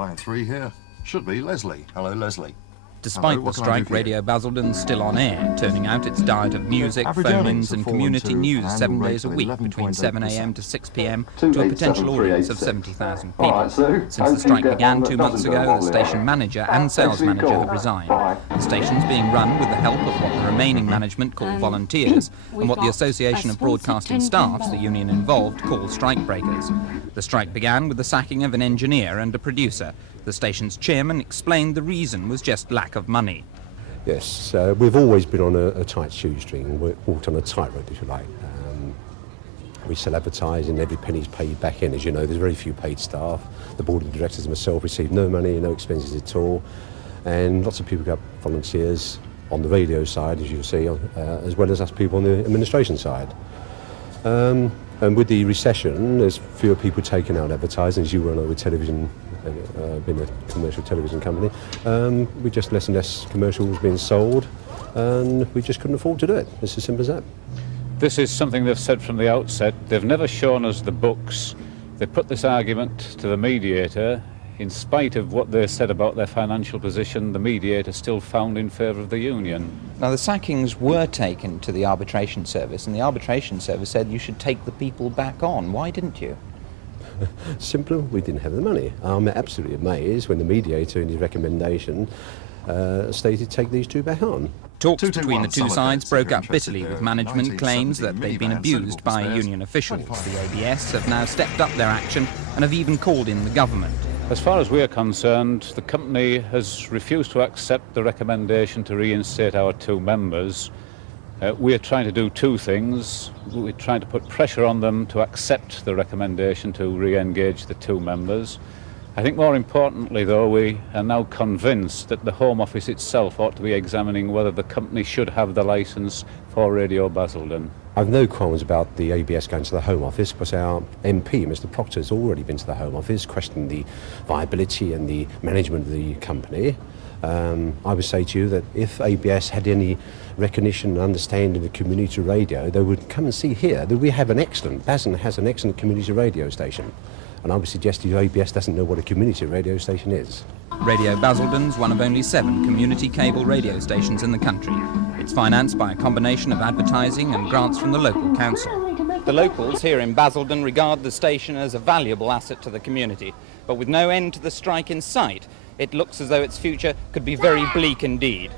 line 3 here. Should be Leslie. Hello, Leslie. Despite the strike, Radio Basildon's still on air, turning out its diet of music, phone-ins and community news 7 days a week between 7 a.m. to 6 p.m. to a potential audience of 70,000 people. Since the strike began 2 months ago, the station manager and sales manager have resigned. The station's being run with the help of what the remaining management call volunteers and what the Association of Broadcasting Staffs, the union involved, call strikebreakers. The strike began with the sacking of an engineer and a producer. The station's chairman explained the reason was just lack of money. Yes, we've always been on a tight shoestring. We're walked on a tightrope, if you like. We sell advertising, every penny's paid back in. As you know, there's very few paid staff. The board of directors and myself receive no money, no expenses at all. And lots of people got volunteers on the radio side, as you'll see, as well as us people on the administration side. And with the recession, there's fewer people taking out advertising, as you well know with television, being a commercial television company. We just less and less commercials being sold, and we just couldn't afford to do it. It's as simple as that. This is something they've said from the outset. They've never shown us the books. They put this argument to the mediator. In spite of what they said about their financial position, the mediator still found in favour of the union. Now, the sackings were taken to the arbitration service, and the arbitration service said you should take the people back on. Why didn't you? Simpler, we didn't have the money. I'm absolutely amazed when the mediator in his recommendation stated take these two back on. Talks between the two sides broke up bitterly, with management claims that they'd been abused by union officials. The ABS have now stepped up their action and have even called in the government. As far as we're concerned, the company has refused to accept the recommendation to reinstate our two members. We're trying to do two things. We're trying to put pressure on them to accept the recommendation to re-engage the two members. I think more importantly, though, we are now convinced that the Home Office itself ought to be examining whether the company should have the licence for Radio Basildon. I've no qualms about the ABS going to the Home Office, because our MP, Mr Proctor, has already been to the Home Office questioning the viability and the management of the company. I would say to you that if ABS had any recognition and understanding of community radio, they would come and see here that we have an excellent, Basildon has an excellent community radio station. And I would suggest to you ABS doesn't know what a community radio station is. Radio Basildon's one of only 7 community cable radio stations in the country. It's financed by a combination of advertising and grants from the local council. The locals here in Basildon regard the station as a valuable asset to the community, but with no end to the strike in sight, it looks as though its future could be very bleak indeed.